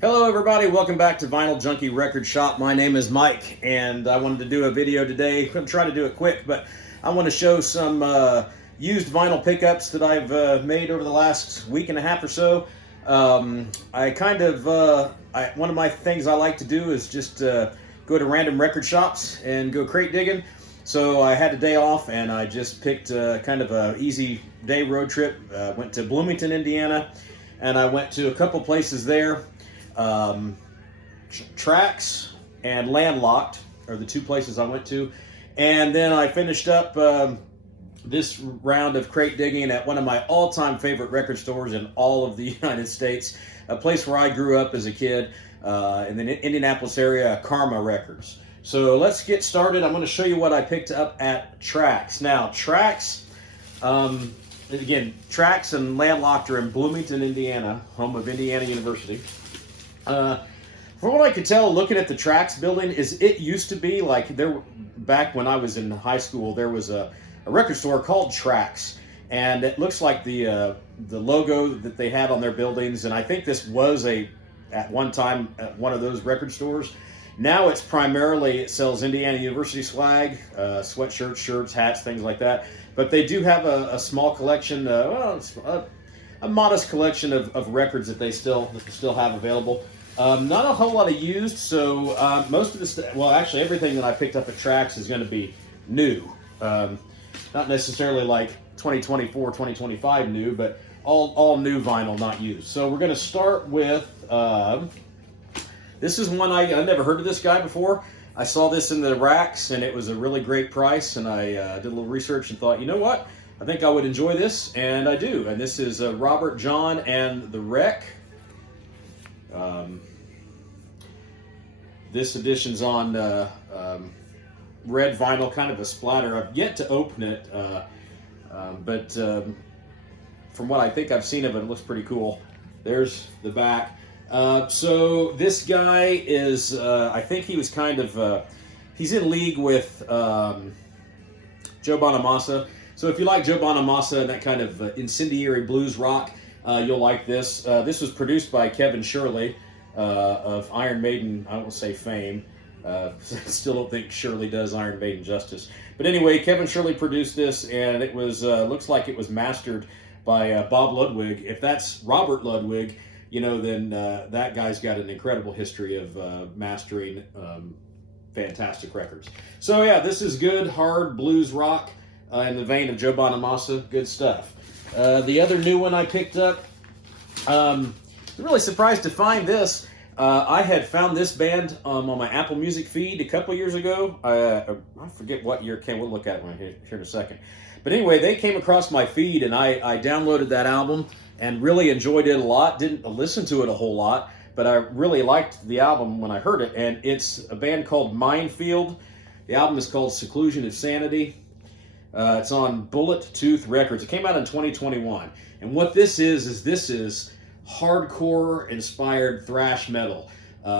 Hello everybody, welcome back to Vinyl Junkie Record Shop. My name is Mike and I wanted to do a video today. I'm going to try to do it quick, but I want to show some used vinyl pickups that I've made over the last week and a half or so. One of my things I like to do is just go to random record shops and go crate digging. So I had a day off and I just picked kind of a easy day road trip. Went to Bloomington, Indiana, and I went to a couple places there. Trax and Landlocked are the two places I went to, and then I finished up this round of crate digging at one of my all-time favorite record stores in all of the United States, a place where I grew up as a kid in the Indianapolis area, Karma Records. So let's get started. I'm going to show you what I picked up at Trax. Now, Trax, Trax and Landlocked are in Bloomington, Indiana, home of Indiana University. From what I could tell, looking at the Trax building, is it used to be like back when I was in high school, there was a record store called Trax, and it looks like the logo that they had on their buildings, and I think this was at one time one of those record stores. Now it sells Indiana University swag, sweatshirts, shirts, hats, things like that. But they do have a small collection, a modest collection of records that they still have available. Not a whole lot of used, so most of this, well, actually everything that I picked up at Trax is going to be new. Not necessarily like 2024, 2025 new, but all new vinyl, not used. So we're going to start with, this is one I never heard of this guy before. I saw this in the racks, and it was a really great price, and I did a little research and thought, you know what? I think I would enjoy this, and I do. And this is Robert John and the Wreck. This edition's on red vinyl, kind of a splatter. I've yet to open it, but from what I think I've seen of it, it looks pretty cool. There's the back. So this guy is, I think he was kind of, he's in league with Joe Bonamassa. So if you like Joe Bonamassa and that kind of incendiary blues rock, you'll like this. This was produced by Kevin Shirley of Iron Maiden, I won't say fame. Still don't think Shirley does Iron Maiden justice. But anyway, Kevin Shirley produced this, and it was looks like it was mastered by Bob Ludwig. If that's Robert Ludwig, then that guy's got an incredible history of mastering fantastic records. So yeah, this is good, hard blues rock in the vein of Joe Bonamassa. Good stuff. The other new one I picked up, I'm really surprised to find this. I had found this band on my Apple Music feed a couple years ago. I forget what year it came. We'll look at it here in a second. But anyway, they came across my feed, and I downloaded that album and really enjoyed it a lot. Didn't listen to it a whole lot, but I really liked the album when I heard it. And it's a band called Mindfield. The album is called Seclusion of Sanity. It's on Bullet Tooth Records. It came out in 2021. And what this is hardcore inspired thrash metal.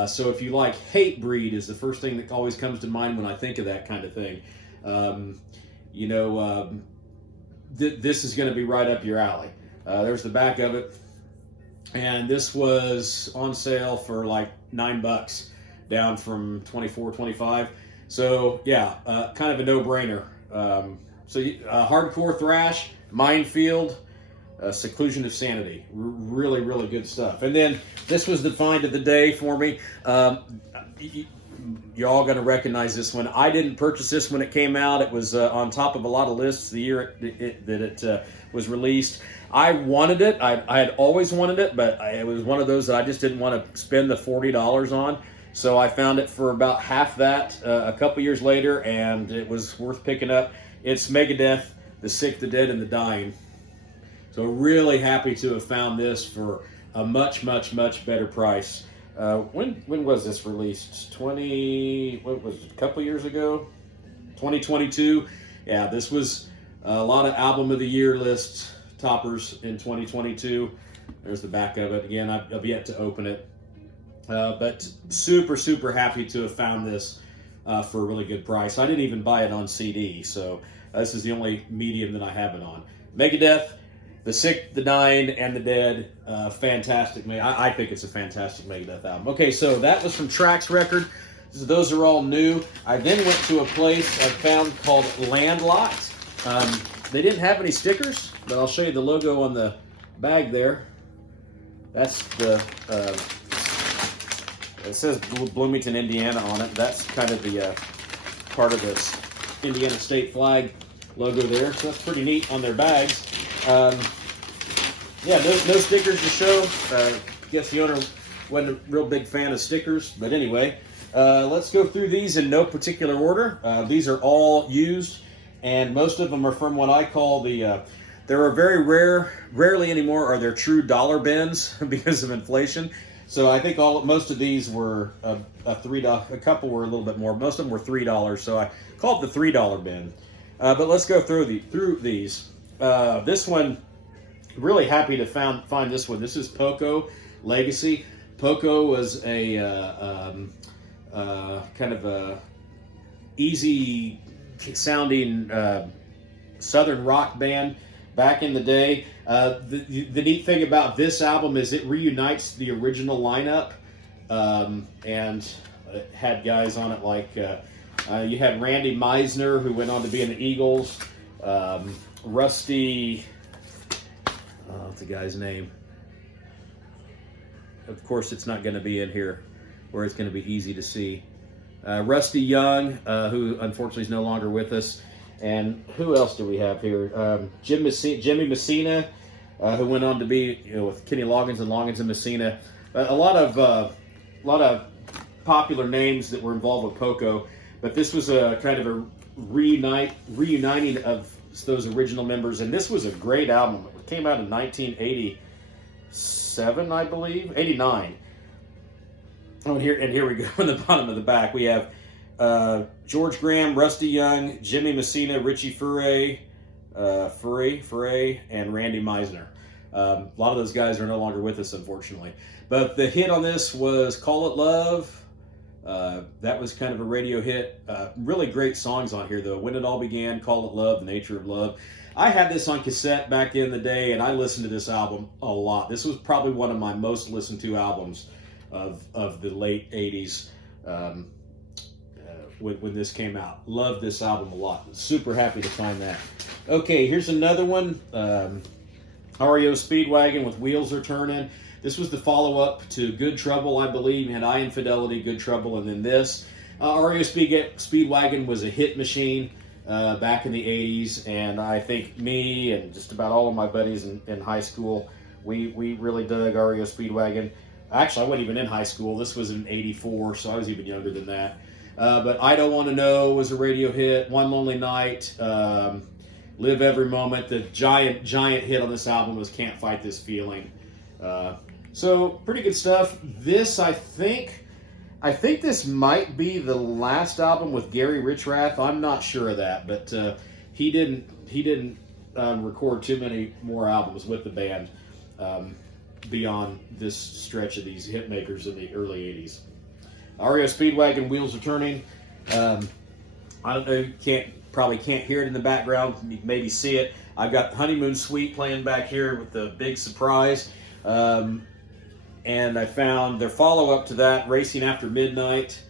So if you like Hatebreed is the first thing that always comes to mind when I think of that kind of thing. This is going to be right up your alley. There's the back of it. And this was on sale for like $9, down from $24, $25. So yeah, kind of a no-brainer. Hardcore thrash, Mindfield, Seclusion of Sanity. Really, really good stuff. And then this was the find of the day for me. You're all going to recognize this one. I didn't purchase this when it came out. It was on top of a lot of lists the year that it was released. I wanted it. I had always wanted it, but it was one of those that I just didn't want to spend the $40 on. So I found it for about half that a couple years later, and it was worth picking up. It's Megadeth, The Sick, the Dead, and the Dying. So really happy to have found this for a much, much, much better price. When was this released? A couple years ago? 2022. Yeah, this was a lot of album of the year list toppers in 2022. There's the back of it. Again, I've yet to open it. But super, super happy to have found this for a really good price. I didn't even buy it on CD, so this is the only medium that I have it on. Megadeth, The Sick, the Dying, and the Dead. Fantastic. I think it's a fantastic Megadeth album. Okay, so that was from Trax Record. So those are all new. I then went to a place I found called Landlocked. They didn't have any stickers, but I'll show you the logo on the bag there. That's the, it says Bloomington, Indiana on it. That's kind of the part of this Indiana State flag logo there. So that's pretty neat on their bags. Yeah, no stickers to show. Guess the owner wasn't a real big fan of stickers. But anyway, let's go through these in no particular order. These are all used, and most of them are from what I call the... there are rarely anymore are there true dollar bins because of inflation. So I think most of these were a $3. A couple were a little bit more. Most of them were $3. So I called it the $3 bin. But let's go through these. This one, really happy to find this one. This is Poco Legacy. Poco was a kind of a easy sounding southern rock band back in the day. The neat thing about this album is it reunites the original lineup, and it had guys on it like you had Randy Meisner, who went on to be in the Eagles. Rusty, what's the guy's name? Of course, it's not going to be in here where it's going to be easy to see. Rusty Young, who unfortunately is no longer with us. And who else do we have here? Jimmy Messina, who went on to be with Kenny Loggins and Messina. A lot of popular names that were involved with Poco, but this was a kind of a reuniting of those original members, and this was a great album. It came out in 1987, I believe, 89. Oh, and here we go. On the bottom of the back, we have George Graham, Rusty Young, Jimmy Messina, Richie Furay, and Randy Meisner. A lot of those guys are no longer with us, unfortunately. But the hit on this was Call It Love. That was kind of a radio hit. Really great songs on here, though. When It All Began, Call It Love, The Nature of Love. I had this on cassette back in the day, and I listened to this album a lot. This was probably one of my most listened to albums of the late 80s when this came out. Loved this album a lot. Super happy to find that. Okay, here's another one. REO Speedwagon with Wheels Are Turning. This was the follow-up to Good Trouble, I believe. You had I Infidelity, Good Trouble, and then this. REO Speedwagon was a hit machine back in the 80s, and I think me and just about all of my buddies in high school, we really dug REO Speedwagon. Actually, I wasn't even in high school. This was in 84, so I was even younger than that. But I Don't Want to Know was a radio hit. One Lonely Night, Live Every Moment. The giant hit on this album was Can't Fight This Feeling. So pretty good stuff. This, I think this might be the last album with Gary Richrath. I'm not sure of that, but he didn't record too many more albums with the band beyond this stretch of these hit makers in the early 80s. REO Speedwagon, Wheels Are Turning. I don't know, probably can't hear it in the background. You can maybe see it. I've got Honeymoon Suite playing back here with the big surprise. And I found their follow-up to that, Racing After Midnight.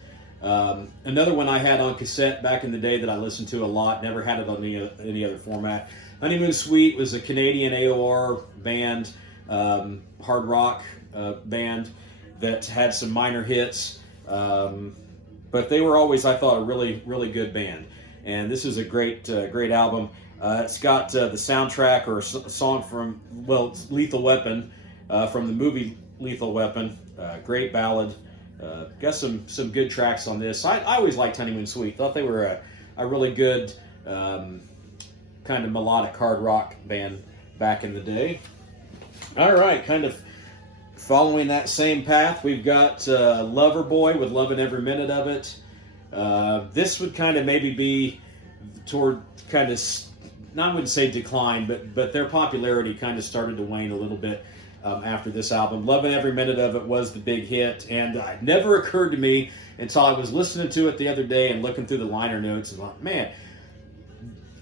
Another one I had on cassette back in the day that I listened to a lot. Never had it on any other format. Honeymoon Suite was a Canadian AOR band, hard rock band that had some minor hits. But they were always, I thought, a really, really good band. And this is a great album. It's got the soundtrack or a song from, it's Lethal Weapon, from the movie Lethal Weapon. Great ballad. Got some good tracks on this. I always liked Honeymoon Suite. Thought they were a really good kind of melodic hard rock band back in the day. All right, kind of following that same path, we've got Loverboy with Loving Every Minute of It. This would kind of maybe be toward kind of, I wouldn't say decline, but their popularity kind of started to wane a little bit after this album. Loving Every Minute of It was the big hit, and it never occurred to me until I was listening to it the other day and looking through the liner notes and like, man,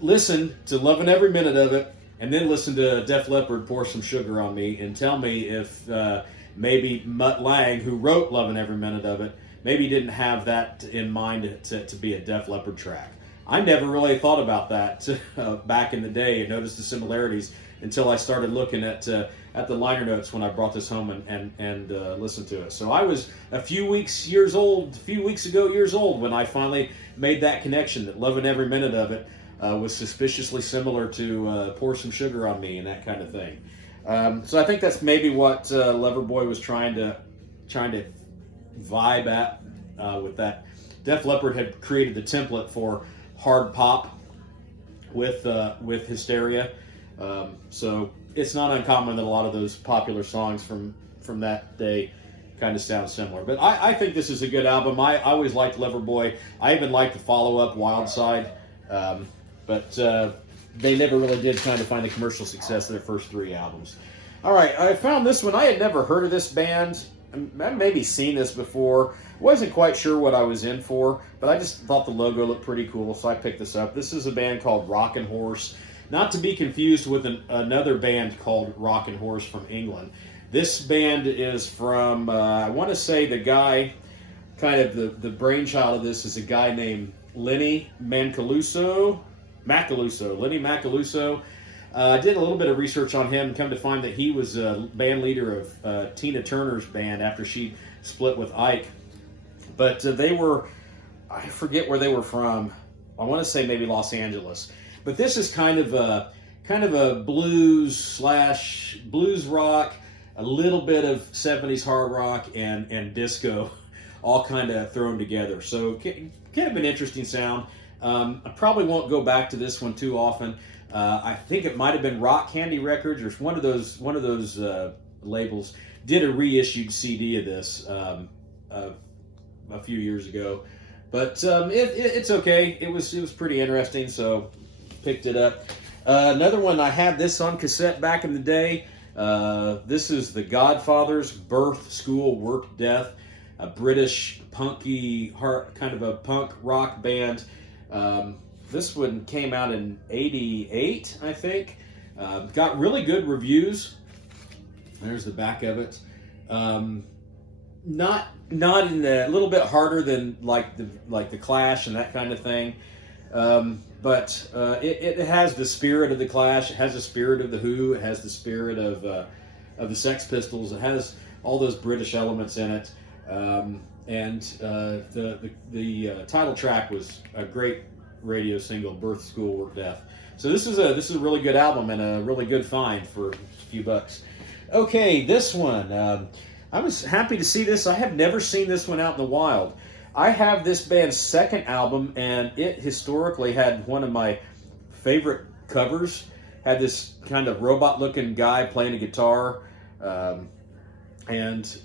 listen to Loving Every Minute of It and then listen to Def Leppard Pour Some Sugar on Me and tell me if maybe Mutt Lange, who wrote Lovin' Every Minute of It, maybe didn't have that in mind to be a Def Leppard track. I never really thought about that back in the day and noticed the similarities until I started looking at the liner notes when I brought this home and listened to it. So I was a few weeks ago years old when I finally made that connection that Lovin' Every Minute of It was suspiciously similar to Pour Some Sugar on Me and that kind of thing. So I think that's maybe what Loverboy was trying to vibe at with that. Def Leppard had created the template for hard pop with Hysteria, so it's not uncommon that a lot of those popular songs from that day kind of sound similar. But I think this is a good album. I always liked Loverboy. I even liked the follow-up Wild Side, but they never really did kind of find the commercial success of their first 3 albums. All right, I found this one. I had never heard of this band. I've maybe seen this before. Wasn't quite sure what I was in for, but I just thought the logo looked pretty cool, so I picked this up. This is a band called Rockin' Horse, not to be confused with another band called Rockin' Horse from England. This band is from, I want to say the guy, kind of the brainchild of this is a guy named Lenny Macaluso. Lenny Macaluso. I did a little bit of research on him and come to find that he was a band leader of Tina Turner's band after she split with Ike. But they were, I forget where they were from. I want to say maybe Los Angeles. But this is kind of a blues rock, a little bit of 70s hard rock and disco, all kind of thrown together. So kind of an interesting sound. I probably won't go back to this one too often. I think it might have been Rock Candy Records or one of those labels did a reissued CD of this a few years ago, but it's okay. It was pretty interesting, so picked it up. Another one, I had this on cassette back in the day. This is The Godfathers, Birth, School, Work, Death, a British punky, kind of a punk rock band. This one came out in '88, I think. Got really good reviews. There's the back of it. Not in the, a little bit harder than like the Clash and that kind of thing. But it has the spirit of the Clash. It has the spirit of the Who. It has the spirit of the Sex Pistols. It has all those British elements in it. And the title track was a great radio single, Birth, School, Work, Death. So this is a really good album and a really good find for a few bucks. Okay, this one. I was happy to see this. I have never seen this one out in the wild. I have this band's second album, and it historically had one of my favorite covers. Had this kind of robot-looking guy playing a guitar, and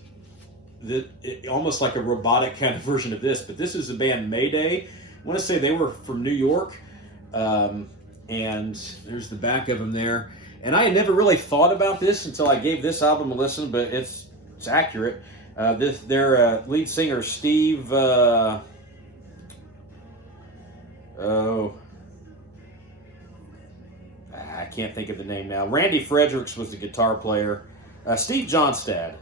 almost like a robotic kind of version of this. But this is the band Mayday. I want to say they were from New York, and there's the back of them there. And I had never really thought about this until I gave this album a listen, but it's accurate. Their lead singer, Steve, I can't think of the name now. Randy Fredericks was the guitar player. Steve Johnstad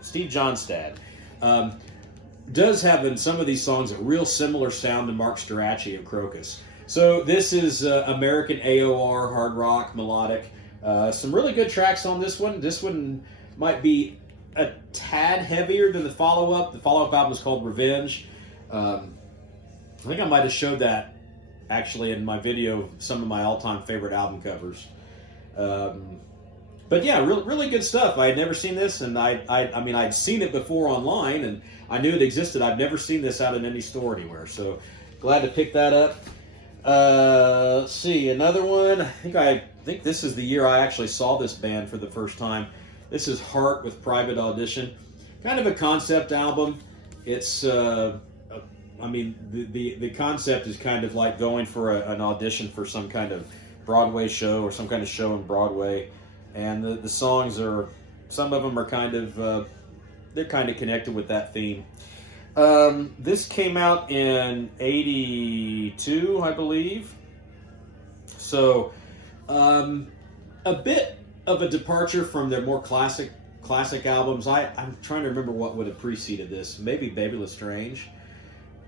does have in some of these songs a real similar sound to Mark Strachey of Crocus. So this is American AOR, hard rock, melodic. Some really good tracks on this one. This one might be a tad heavier than the follow-up. The follow-up album is called Revenge. I think I might have showed that actually in my video, some of my all-time favorite album covers. But yeah, really good stuff. I had never seen this, and I mean, I'd seen it before online, and I knew it existed. I've never seen this out in any store anywhere, so glad to pick that up. Let's see, another one. I think this is the year I actually saw this band for the first time. This is Heart with Private Audition. Kind of a concept album. It's, I mean, the concept is kind of like going for an audition for some kind of Broadway show or some kind of show in Broadway. And the songs are, some of them are kind of, they're kind of connected with that theme. This came out in '82, I believe. So, a bit of a departure from their more classic albums. I'm trying to remember what would have preceded this. Maybe Baby Lestrange.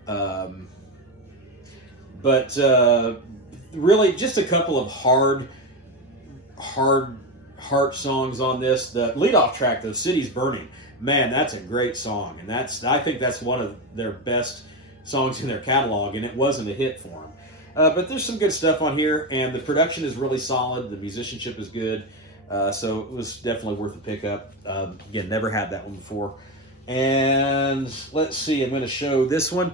Um, but really, just a couple of hard heart songs on this. The leadoff track, though, "City's Burning," man, that's a great song, and I think that's one of their best songs in their catalog, and it wasn't a hit for them. But there's some good stuff on here, and the production is really solid. The musicianship is good, so it was definitely worth a pickup. Again, never had that one before. And let's see, I'm going to show this one.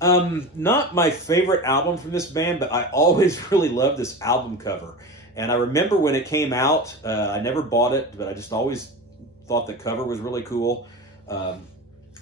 Not my favorite album from this band, but I always really loved this album cover. And I remember when it came out, I never bought it, but I just always thought the cover was really cool.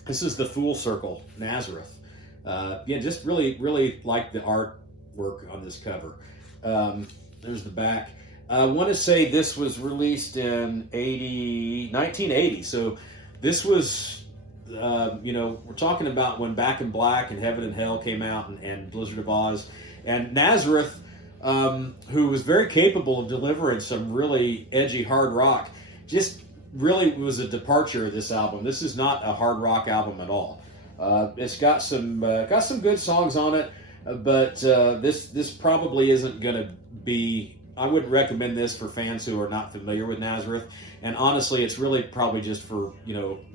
This is the Fool Circle, Nazareth. Yeah, just really like the artwork on this cover. There's the back. I want to say this was released in 1980. So this was, we're talking about when Back in Black and Heaven and Hell came out, and Blizzard of Oz. And Nazareth, who was very capable of delivering some really edgy hard rock, just really was a departure of this album. This is not a hard rock album at all. It's got some good songs on it, but this probably isn't going to be. I wouldn't recommend this for fans who are not familiar with Nazareth. And honestly, it's really probably just for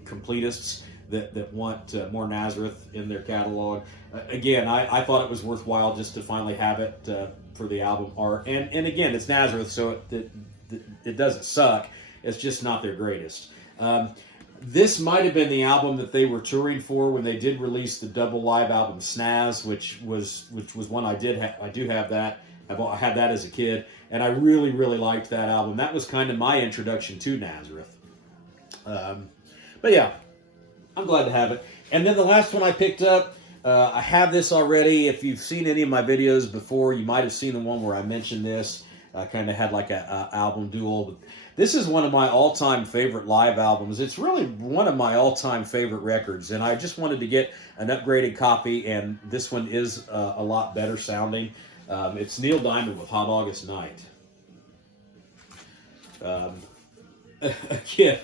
completists that want more Nazareth in their catalog. Again, I thought it was worthwhile just to finally have it for the album art. And again, it's Nazareth, so it doesn't suck. It's just not their greatest. This might have been the album that they were touring for when they did release the double live album Snaz, which was one I do have that. I had that as a kid, and I really liked that album. That was kind of my introduction to Nazareth. But yeah, I'm glad to have it. And then the last one I picked up, I have this already. If you've seen any of my videos before, you might have seen the one where I mentioned this. I kind of had like a album duel. This is one of my all-time favorite live albums. It's really one of my all-time favorite records, and I just wanted to get an upgraded copy, and this one is a lot better sounding. It's Neil Diamond with Hot August Night. Again,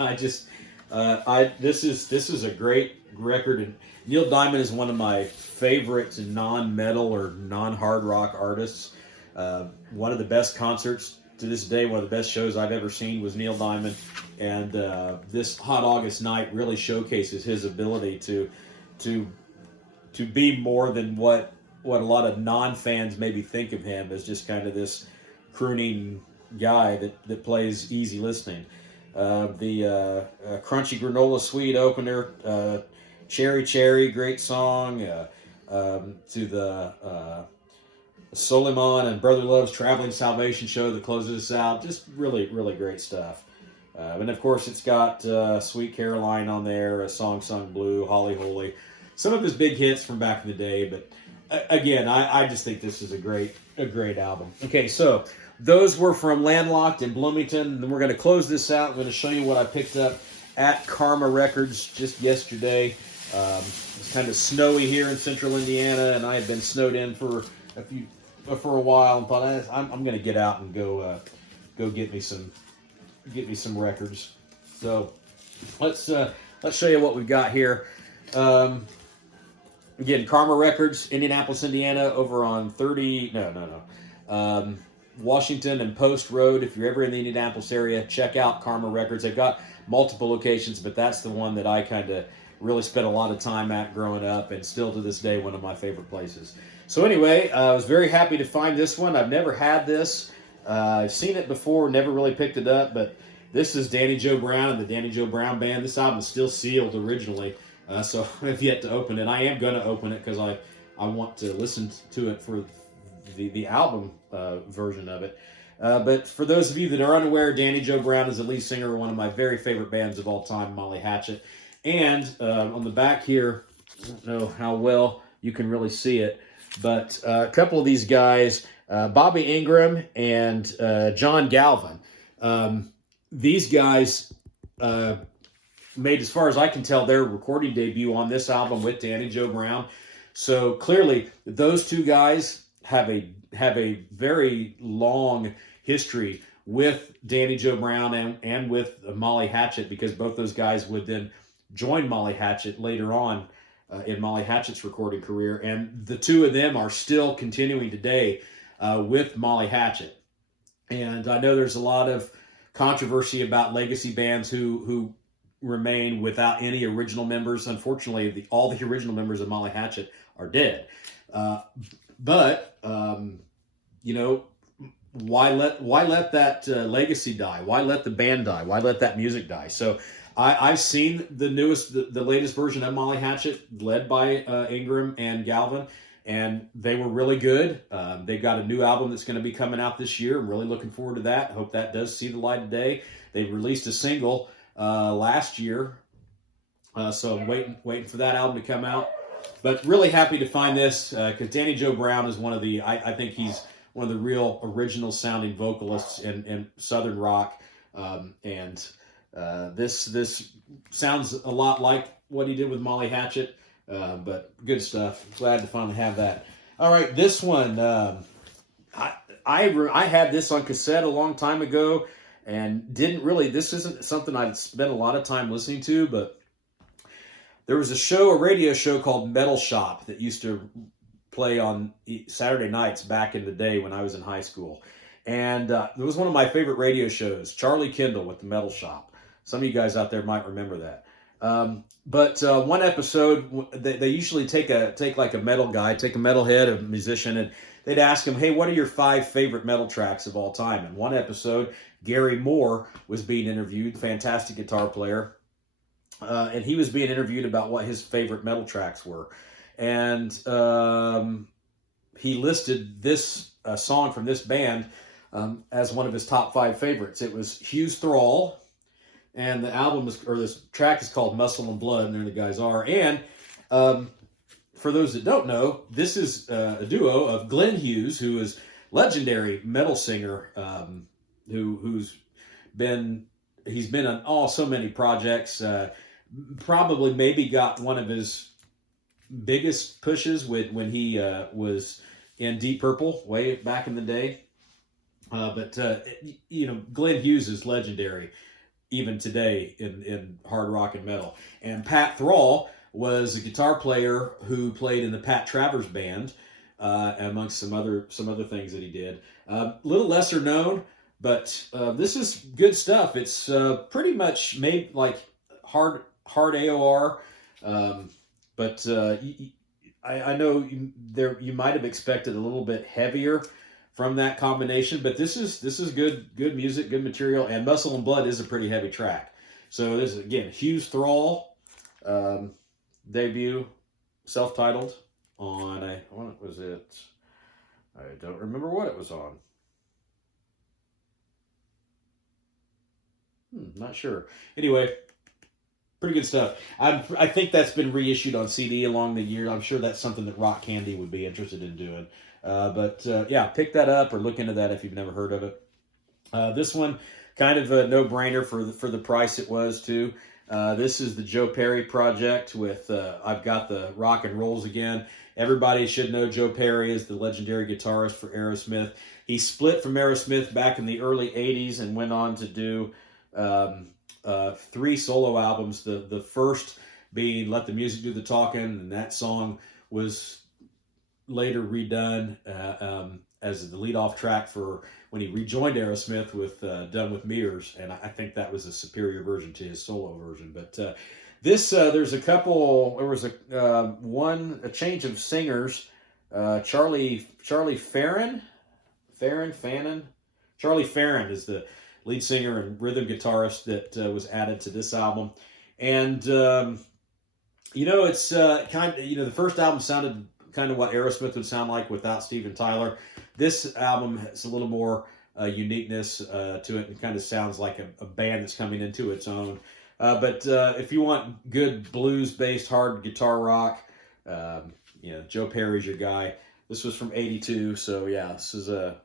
this is a great record, and Neil Diamond is one of my favorite non-metal or non-hard rock artists. One of the best concerts to this day, one of the best shows I've ever seen was Neil Diamond, and this Hot August Night really showcases his ability to be more than what a lot of non-fans maybe think of him as, just kind of this crooning guy that plays easy listening. The Crunchy Granola Sweet opener, Cherry Cherry, great song, to the Soliman and Brother Love's Traveling Salvation show that closes us out. Just really great stuff. And of course it's got Sweet Caroline on there, A Song Sung Blue, Holly Holy, some of his big hits from back in the day. But again, I just think this is a great album. Okay, so those were from Landlocked in Bloomington. Then we're going to close this out. I'm going to show you what I picked up at Karma Records just yesterday. It's kind of snowy here in central Indiana, and I had been snowed in for a while, and thought I'm going to get out and go get me some records. So let's show you what we've got here. Again, Karma Records, Indianapolis, Indiana, over on Washington and Post Road. If you're ever in the Indianapolis area, check out Karma Records. They've got multiple locations, but that's the one that I kind of really spent a lot of time at growing up, and still to this day one of my favorite places. So anyway, I was very happy to find this one. I've never had this. I've seen it before, never really picked it up, but this is Danny Joe Brown and the Danny Joe Brown Band. This album is still sealed originally, so I've yet to open it. I am going to open it because I want to listen to it for the album version of it. But for those of you that are unaware, Danny Joe Brown is the lead singer of one of my very favorite bands of all time, Molly Hatchet. And on the back here, I don't know how well you can really see it, but a couple of these guys, Bobby Ingram and John Galvin, these guys made, as far as I can tell, their recording debut on this album with Danny Joe Brown. So clearly, those two guys have a very long history with Danny Joe Brown and with Molly Hatchet, because both those guys would then join Molly Hatchet later on in Molly Hatchet's recording career. And the two of them are still continuing today with Molly Hatchet. And I know there's a lot of controversy about legacy bands who remain without any original members. Unfortunately, all the original members of Molly Hatchet are dead. But you know, why let that legacy die? Why let the band die? Why let that music die? So I've seen the latest version of Molly Hatchet, led by Ingram and Galvin, and they were really good. They've got a new album that's going to be coming out this year. I'm really looking forward to that. Hope that does see the light of day. They released a single last year, so I'm waiting for that album to come out. But really happy to find this because Danny Joe Brown is one of the, I think he's one of the real original sounding vocalists in Southern rock, and this sounds a lot like what he did with Molly Hatchet. But good stuff. Glad to finally have that. All right, this one, I had this on cassette a long time ago, and didn't really. This isn't something I'd spent a lot of time listening to, but there was a radio show called Metal Shop that used to play on Saturday nights back in the day when I was in high school, and it was one of my favorite radio shows. Charlie Kendall with the Metal Shop. Some of you guys out there might remember that. But one episode, they usually take like a metal guy, take a metalhead, a musician, and they'd ask him, hey, what are your 5 favorite metal tracks of all time? And one episode, Gary Moore was being interviewed, fantastic guitar player, and he was being interviewed about what his favorite metal tracks were. And he listed this song from this band as one of his top 5 favorites. It was Hughes Thrall. And the this track is called Muscle and Blood, and there the guys are. And for those that don't know, this is a duo of Glenn Hughes, who is legendary metal singer, he's been on so many projects. Probably maybe got one of his biggest pushes when he was in Deep Purple way back in the day. But Glenn Hughes is legendary even today in hard rock and metal. And Pat Thrall was a guitar player who played in the Pat Travers Band, amongst some other things that he did. A little lesser known, but this is good stuff. It's pretty much made like hard AOR, but I know you might have expected a little bit heavier from that combination, but this is good music, good material, and Muscle and Blood is a pretty heavy track. So this is, again, Hughes Thrall, debut, self-titled, on what was it? I don't remember what it was on. Not sure. Anyway, pretty good stuff. I think that's been reissued on CD along the year. I'm sure that's something that Rock Candy would be interested in doing. But pick that up or look into that if you've never heard of it. This one, kind of a no-brainer for the price it was too. This is the Joe Perry project with I've got the Rock and Rolls Again. Everybody should know Joe Perry is the legendary guitarist for Aerosmith. He split from Aerosmith back in the early 80s and went on to do 3 solo albums. The first being Let the Music Do the Talking, and that song was later redone as the lead-off track for when he rejoined Aerosmith with Done With Mirrors, and I think that was a superior version to his solo version. But there's a couple. There was a change of singers. Charlie Farren. Charlie Farren is the lead singer and rhythm guitarist that was added to this album, and it's kind of the first album sounded kind of what Aerosmith would sound like without Steven Tyler. This album has a little more uniqueness to it, and kind of sounds like a band that's coming into its own. But if you want good blues-based hard guitar rock, Joe Perry's your guy. This was from '82, so yeah, this is a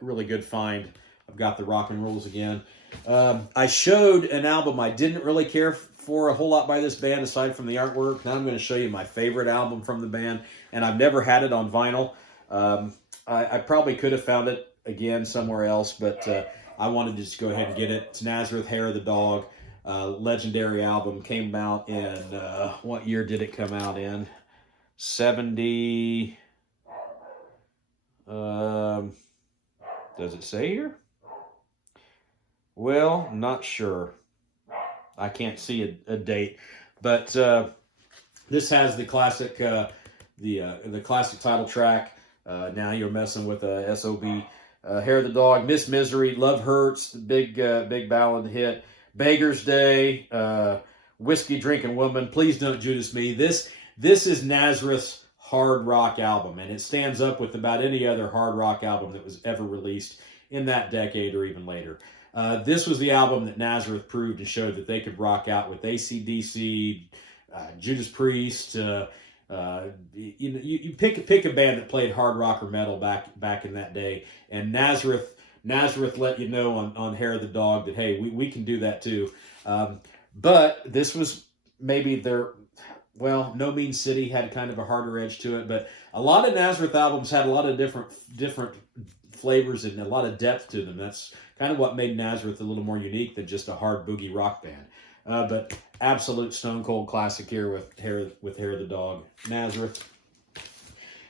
really good find. I've got the Rock and Rolls Again. I showed an album I didn't really care for a whole lot by this band aside from the artwork. Now I'm going to show you my favorite album from the band, and I've never had it on vinyl. I probably could have found it again somewhere else, but I wanted to just go ahead and get it. It's Nazareth, Hair of the Dog, legendary album. Came out in, what year did it come out in? 70, does it say here? Well, not sure. I can't see a date, but this has the classic, the classic title track. Now You're Messing with a SOB. Hair of the Dog, Miss Misery, Love Hurts, the big ballad hit. Beggar's Day, Whiskey Drinking Woman, Please Don't Judas Me. This is Nazareth's hard rock album, and it stands up with about any other hard rock album that was ever released in that decade or even later. This was the album that Nazareth proved and showed that they could rock out with AC/DC, Judas Priest. You pick a band that played hard rock or metal back in that day, and Nazareth let you know on Hair of the Dog that, hey, we can do that too. But this was maybe well, No Mean City had kind of a harder edge to it, but a lot of Nazareth albums had a lot of different flavors and a lot of depth to them. That's kind of what made Nazareth a little more unique than just a hard boogie rock band. But absolute stone cold classic here with Hair of the Dog, Nazareth.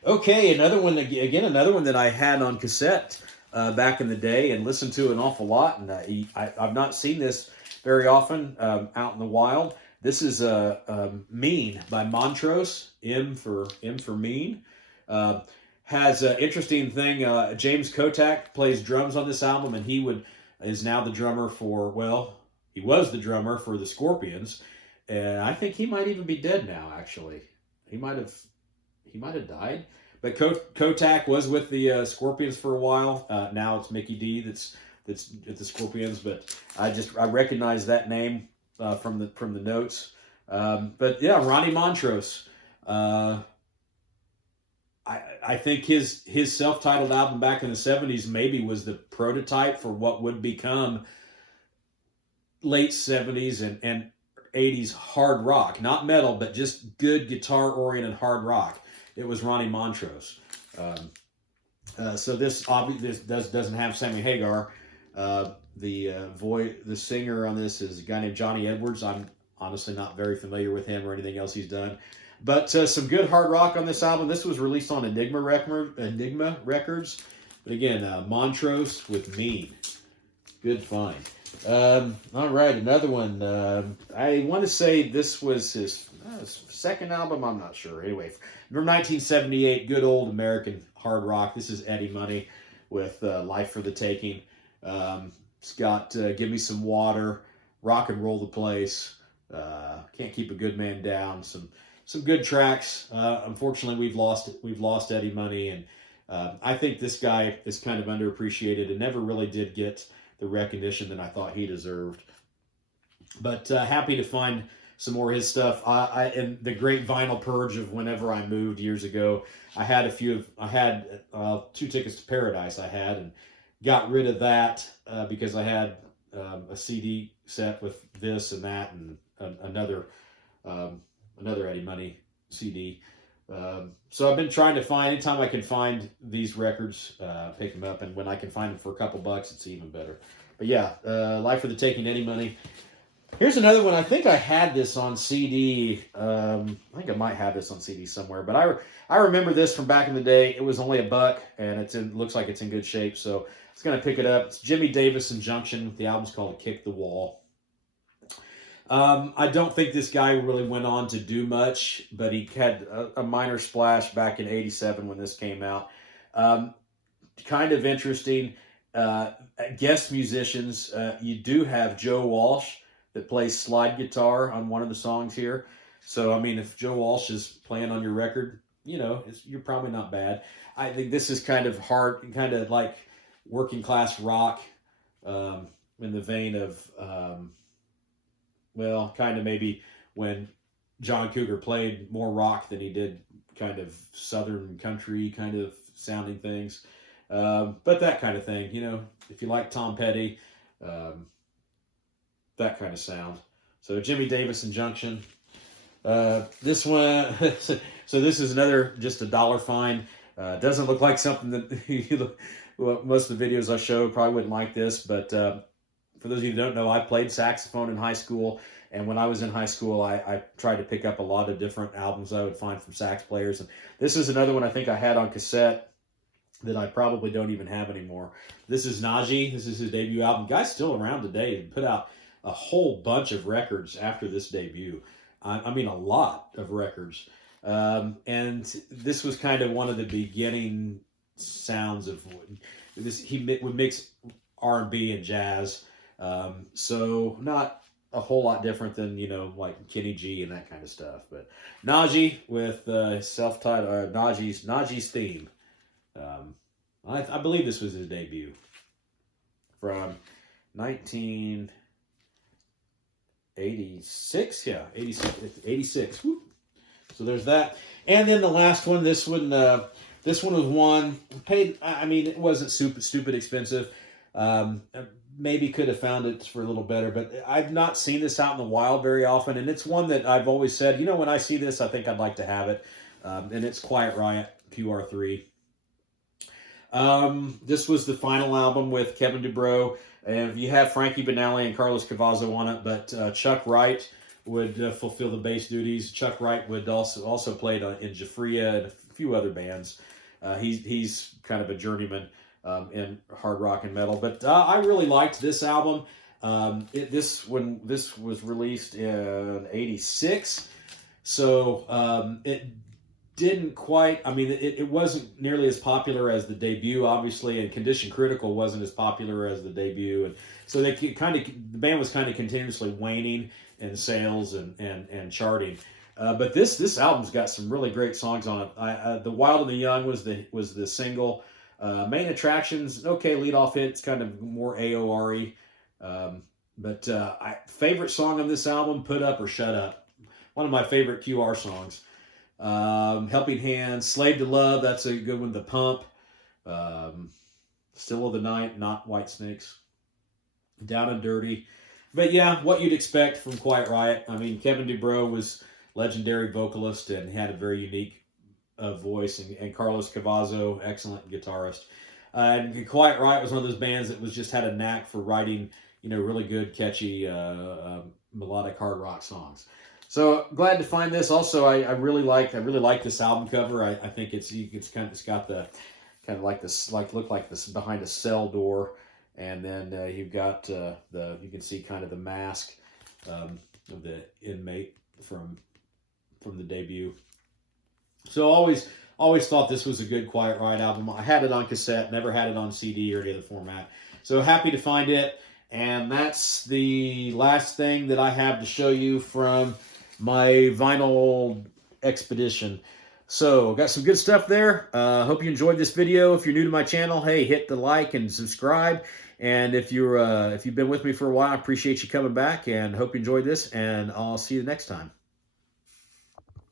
Okay, another one that I had on cassette back in the day and listened to an awful lot, and I've not seen this very often out in the wild. This is Mean by Montrose. M for Mean. Has an interesting thing. James Kotak plays drums on this album, and he is now the drummer for, well, he was the drummer for the Scorpions, and I think he might even be dead now. Actually, he might have died. But Kotak was with the Scorpions for a while. Now it's Mickey D that's at the Scorpions, but I recognize that name from the notes. But yeah, Ronnie Montrose. I think his self-titled album back in the 70s maybe was the prototype for what would become late 70s and 80s hard rock. Not metal, but just good guitar-oriented hard rock. It was Ronnie Montrose. So this doesn't have Sammy Hagar. The singer on this is a guy named Johnny Edwards. I'm honestly not very familiar with him or anything else he's done. But some good hard rock on this album. This was released on Enigma Records. But again, Montrose with Mean. Good find. All right, another one. I want to say this was his second album. I'm not sure. Anyway, from 1978, good old American hard rock. This is Eddie Money with Life for the Taking. It's got Give Me Some Water, Rock and Roll the Place, Can't Keep a Good Man Down. Some good tracks. Unfortunately, we've lost Eddie Money, and I think this guy is kind of underappreciated and never really did get the recognition that I thought he deserved. But happy to find some more of his stuff. In the great vinyl purge of whenever I moved years ago, I had 2 Tickets to Paradise and got rid of that because I had a CD set with this and that and another Eddie Money CD. So I've been trying to find, anytime I can find these records, pick them up, and when I can find them for a couple bucks, it's even better. But yeah, Life for the Taking, Eddie Money. Here's another one. I think I had this on CD. I think I might have this on CD somewhere, but I remember this from back in the day. It was only $1, and looks like it's in good shape, so I was going to pick it up. It's Jimmy Davis and Junction. The album's called Kick the Wall. I don't think this guy really went on to do much, but he had a minor splash back in '87 when this came out. Kind of interesting. Guest musicians, you do have Joe Walsh that plays slide guitar on one of the songs here. So, I mean, if Joe Walsh is playing on your record, you're probably not bad. I think this is kind of hard, kind of like working class rock in the vein of, kind of maybe when John Cougar played more rock than he did kind of southern country kind of sounding things. But that kind of thing, if you like Tom Petty, that kind of sound. So Jimmy Davis and Junction. This one, so this is another just $1 find. Doesn't look like something that well, most of the videos I show probably wouldn't like this, but for those of you who don't know, I played saxophone in high school, and when I was in high school, I tried to pick up a lot of different albums I would find from sax players, and this is another one I think I had on cassette that I probably don't even have anymore. This is Najee. This is his debut album. Guy's still around today. He put out a whole bunch of records after this debut. I mean, a lot of records. And this was kind of one of the beginning sounds of this. He would mix R&B and jazz. So not a whole lot different than, you know, like Kenny G and that kind of stuff. But Najee with self-titled Najee's Theme. I believe this was his debut from 1986. Yeah, 86. Woo. So there's that. And then the last one, this one was one paid. I mean, it wasn't stupid expensive. Maybe could have found it for a little better, but I've not seen this out in the wild very often, and it's one that I've always said, you know, when I see this, I think I'd like to have it. And it's Quiet Riot QR3. This was the final album with Kevin DuBrow, and you have Frankie Banali and Carlos Cavazo on it, but Chuck Wright would fulfill the bass duties. Chuck Wright would also played in Jafria and a few other bands. He's kind of a journeyman in hard rock and metal, but I really liked this album. When this was released in '86, so it didn't quite. I mean, it wasn't nearly as popular as the debut, obviously, and Condition Critical wasn't as popular as the debut, and so the band was kind of continuously waning in sales and charting. But this album's got some really great songs on it. The Wild and the Young was the single. Main Attractions, okay, lead off hit. It's kind of more AOR-y. But favorite song on this album, Put Up or Shut Up. One of my favorite QR songs. Helping Hands, Slave to Love, that's a good one. The Pump, Still of the Night, not White Snakes, Down and Dirty. But yeah, what you'd expect from Quiet Riot. I mean, Kevin DuBrow was legendary vocalist and had a very unique voice, and Carlos Cavazo, excellent guitarist. And Quiet Riot was one of those bands that just had a knack for writing, you know, really good, catchy, melodic hard rock songs. So glad to find this. Also, I really like this album cover. I think it's got the kind of like this, look like this behind a cell door, and then you've got you can see kind of the mask of the inmate from the debut. So always thought this was a good Quiet Riot album. I had it on cassette, never had it on CD or any other format. So happy to find it. And that's the last thing that I have to show you from my vinyl expedition. So got some good stuff there. Hope you enjoyed this video. If you're new to my channel, hey, hit the like and subscribe. And if you've been with me for a while, I appreciate you coming back and hope you enjoyed this. And I'll see you next time.